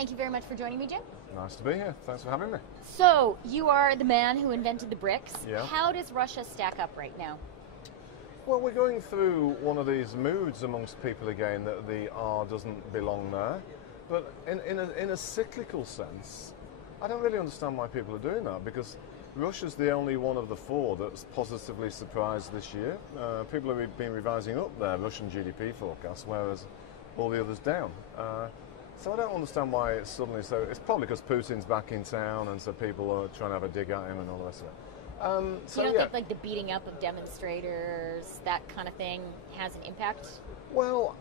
thank you very much for joining me, Jim. Nice to be here. Thanks for having me. So, you are the man who invented the BRICs. Yeah. How does Russia stack up right now? Well, we're going through one of these moods amongst people again that the R doesn't belong there. But in a cyclical sense, I don't really understand why people are doing that, because Russia's the only one of the four that's positively surprised this year. People have been revising up their Russian GDP forecast, whereas all the others down. So I don't understand why it's suddenly so. It's probably because Putin's back in town, and so people are trying to have a dig at him and all the rest of it. So you don't think like the beating up of demonstrators, that kind of thing, has an impact? Well,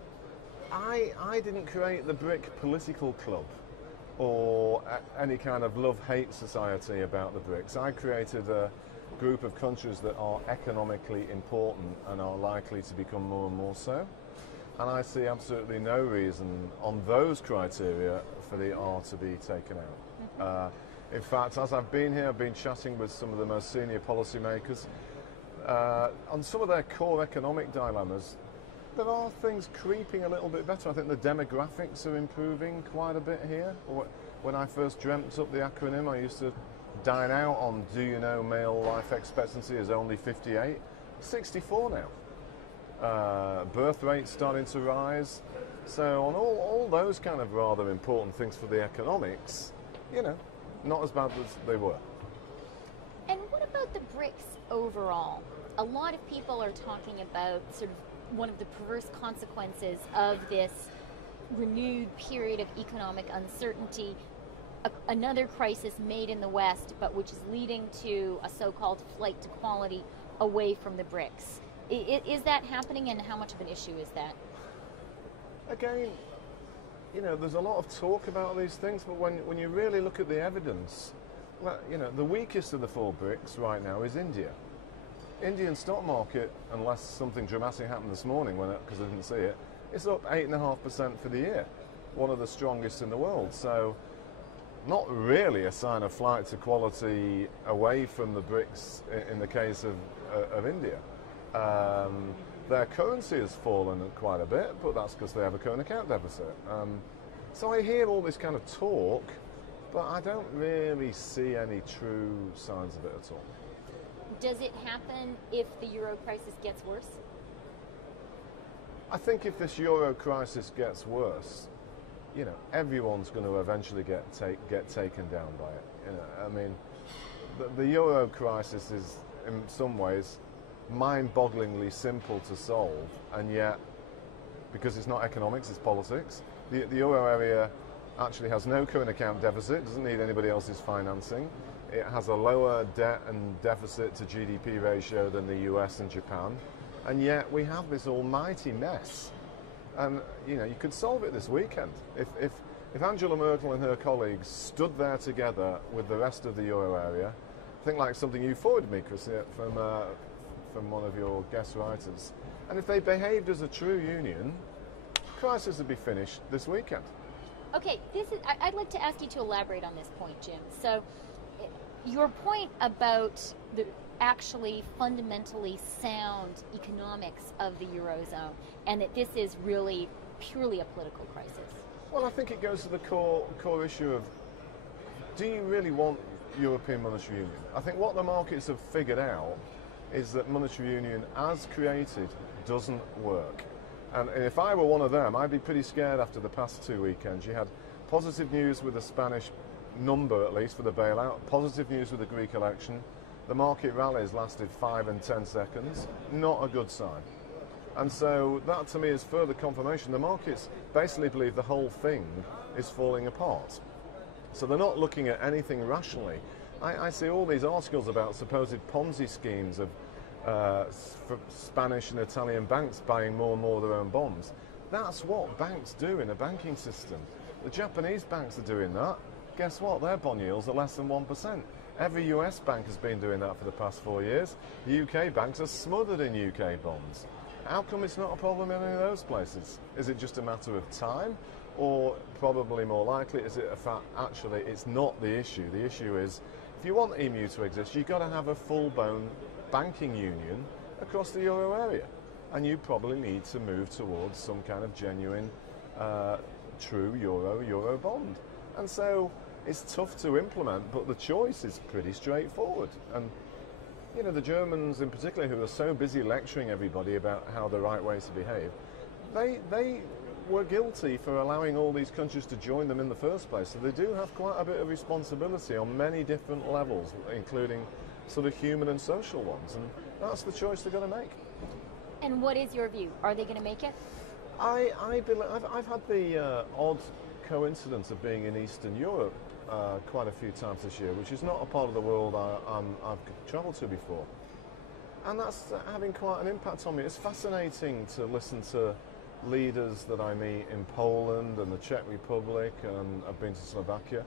I didn't create the BRIC political club or any kind of love-hate society about the BRICs. I created a group of countries that are economically important and are likely to become more and more so. And I see absolutely no reason on those criteria for the R to be taken out. In fact, as I've been here, I've been chatting with some of the most senior policymakers on some of their core economic dilemmas. There are things creeping a little bit better. I think the demographics are improving quite a bit here. When I first dreamt up the acronym, I used to dine out on, do you know male life expectancy is only 58? 64 now. Birth rates starting to rise. So on all those kind of rather important things for the economics, you know, not as bad as they were. And what about the BRICs overall? A lot of people are talking about sort of one of the perverse consequences of this renewed period of economic uncertainty, another crisis made in the West, but which is leading to a so-called flight to quality away from the BRICs. Is that happening, and how much of an issue is that? Again, you know, there's a lot of talk about these things, but when you really look at the evidence, well, you know, the weakest of the four BRICs right now is India. Indian stock market, unless something dramatic happened this morning, because I didn't see it, it's up 8.5% for the year, one of the strongest in the world. So, not really a sign of flight to quality away from the BRICs in the case of India. Their currency has fallen quite a bit, but that's because they have a current account deficit. So I hear all this kind of talk, but I don't really see any true signs of it at all. Does it happen if the euro crisis gets worse? I think if this euro crisis gets worse, you know, everyone's going to eventually get taken down by it. You know, I mean, the euro crisis is in some ways mind-bogglingly simple to solve, and yet, because it's not economics, it's politics, the euro area actually has no current account deficit, doesn't need anybody else's financing. It has a lower debt and deficit to GDP ratio than the US and Japan, and yet we have this almighty mess. And you know, you could solve it this weekend if Angela Merkel and her colleagues stood there together with the rest of the euro area. I think like something you forwarded me, Chris, from one of your guest writers, and if they behaved as a true union, crisis would be finished this weekend. Okay, I'd like to ask you to elaborate on this point, Jim. So, your point about the actually fundamentally sound economics of the Eurozone, and that this is really purely a political crisis. Well, I think it goes to the core issue of, do you really want European monetary union? I think what the markets have figured out is that monetary union, as created, doesn't work. And if I were one of them, I'd be pretty scared after the past 2 weekends. You had positive news with the Spanish number, at least, for the bailout, positive news with the Greek election. The market rallies lasted 5 and 10 seconds. Not a good sign. And so that, to me, is further confirmation. The markets basically believe the whole thing is falling apart. So they're not looking at anything rationally. I see all these articles about supposed Ponzi schemes of Spanish and Italian banks buying more and more of their own bonds. That's what banks do in a banking system. The Japanese banks are doing that. Guess what? Their bond yields are less than 1%. Every US bank has been doing that for the past 4 years. The UK banks are smothered in UK bonds. How come it's not a problem in any of those places? Is it just a matter of time? Or probably more likely, is it a fact actually it's not the issue? The issue is, if you want EMU to exist, you've got to have a full-blown banking union across the euro area. And you probably need to move towards some kind of genuine, true euro bond. And so it's tough to implement, but the choice is pretty straightforward. And you know, the Germans in particular, who are so busy lecturing everybody about how the right way is to behave, they were guilty for allowing all these countries to join them in the first place. So they do have quite a bit of responsibility on many different levels, including sort of human and social ones. And that's the choice they're going to make. And what is your view? Are they going to make it? I believe, I've had the odd coincidence of being in Eastern Europe quite a few times this year, which is not a part of the world I've travelled to before. And that's having quite an impact on me. It's fascinating to listen to leaders that I meet in Poland and the Czech Republic, and I've been to Slovakia.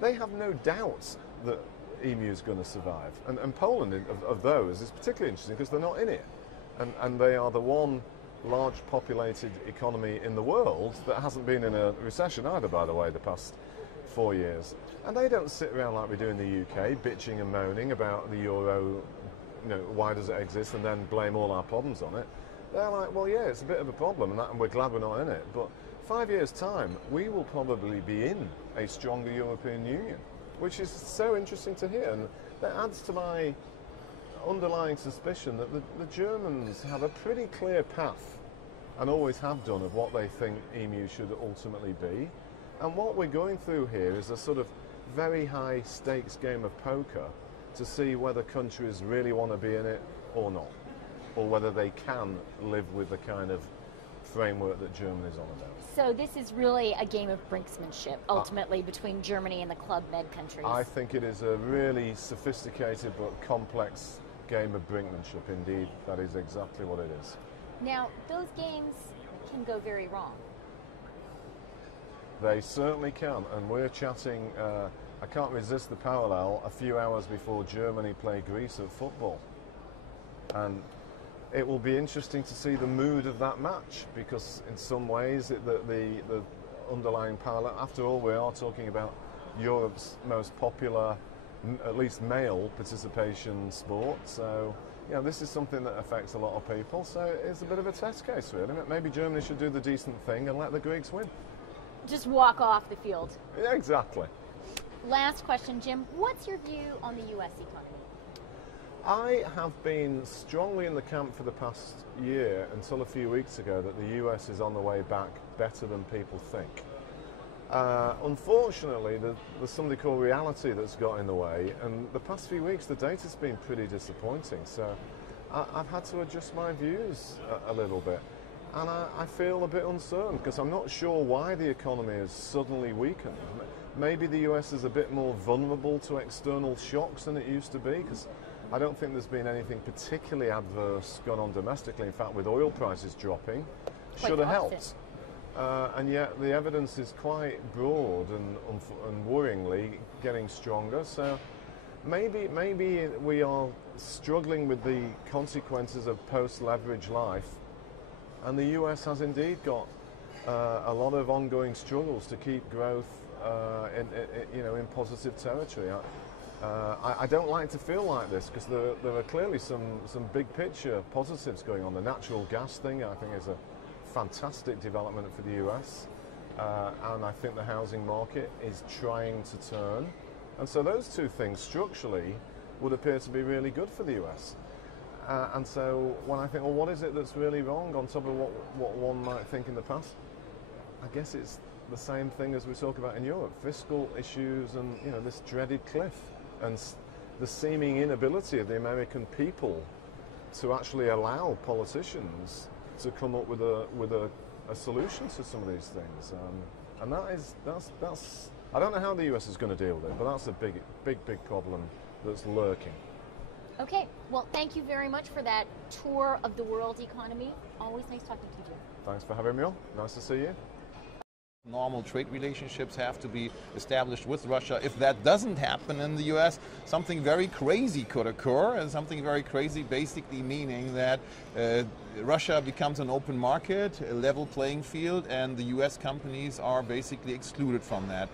They have no doubt that EMU is going to survive. And Poland, of those, is particularly interesting because they're not in it. And they are the one large populated economy in the world that hasn't been in a recession either, by the way, the past 4 years. And they don't sit around like we do in the UK, bitching and moaning about the euro, you know, why does it exist, and then blame all our problems on it. They're like, well, yeah, it's a bit of a problem, and we're glad we're not in it. But 5 years' time, we will probably be in a stronger European Union, which is so interesting to hear. And that adds to my underlying suspicion that the Germans have a pretty clear path, and always have done, of what they think EMU should ultimately be. And what we're going through here is a sort of very high stakes game of poker to see whether countries really want to be in it or not, or whether they can live with the kind of framework that Germany is on about. So this is really a game of brinksmanship, ultimately, between Germany and the Club Med countries. I think it is a really sophisticated but complex game of brinkmanship. Indeed, that is exactly what it is. Now, those games can go very wrong. They certainly can, and we're chatting, I can't resist the parallel, a few hours before Germany play Greece at football. And it will be interesting to see the mood of that match, because in some ways the underlying parallel, after all, we are talking about Europe's most popular, at least male participation sport. So, you know, this is something that affects a lot of people. So it's a bit of a test case, really. Maybe Germany should do the decent thing and let the Greeks win. Just walk off the field. Yeah, exactly. Last question, Jim. What's your view on the U.S. economy? I have been strongly in the camp for the past year, until a few weeks ago, that the US is on the way back better than people think. Unfortunately, there's something called reality that's got in the way, and the past few weeks the data's been pretty disappointing, so I've had to adjust my views a little bit. And I feel a bit uncertain, because I'm not sure why the economy has suddenly weakened. Maybe the US is a bit more vulnerable to external shocks than it used to be, because I don't think there's been anything particularly adverse going on domestically. In fact, with oil prices dropping, should have helped. And yet the evidence is quite broad and worryingly getting stronger. So maybe we are struggling with the consequences of post-leverage life, and the US has indeed got a lot of ongoing struggles to keep growth in positive territory. I don't like to feel like this, because there are clearly some big picture positives going on. The natural gas thing, I think, is a fantastic development for the US, and I think the housing market is trying to turn. And so those two things structurally would appear to be really good for the US. And so when I think, well, what is it that's really wrong on top of what one might think in the past? I guess it's the same thing as we talk about in Europe: fiscal issues and, you know, this dreaded cliff, and the seeming inability of the American people to actually allow politicians to come up with a solution to some of these things. And that's I don't know how the US is going to deal with it, but that's a big problem that's lurking. Okay, well, thank you very much for that tour of the world economy. Always nice talking to you, Jim. Thanks for having me on. Nice to see you. Normal trade relationships have to be established with Russia. If that doesn't happen in the US, something very crazy could occur, and something very crazy basically meaning that Russia becomes an open market, a level playing field, and the US companies are basically excluded from that.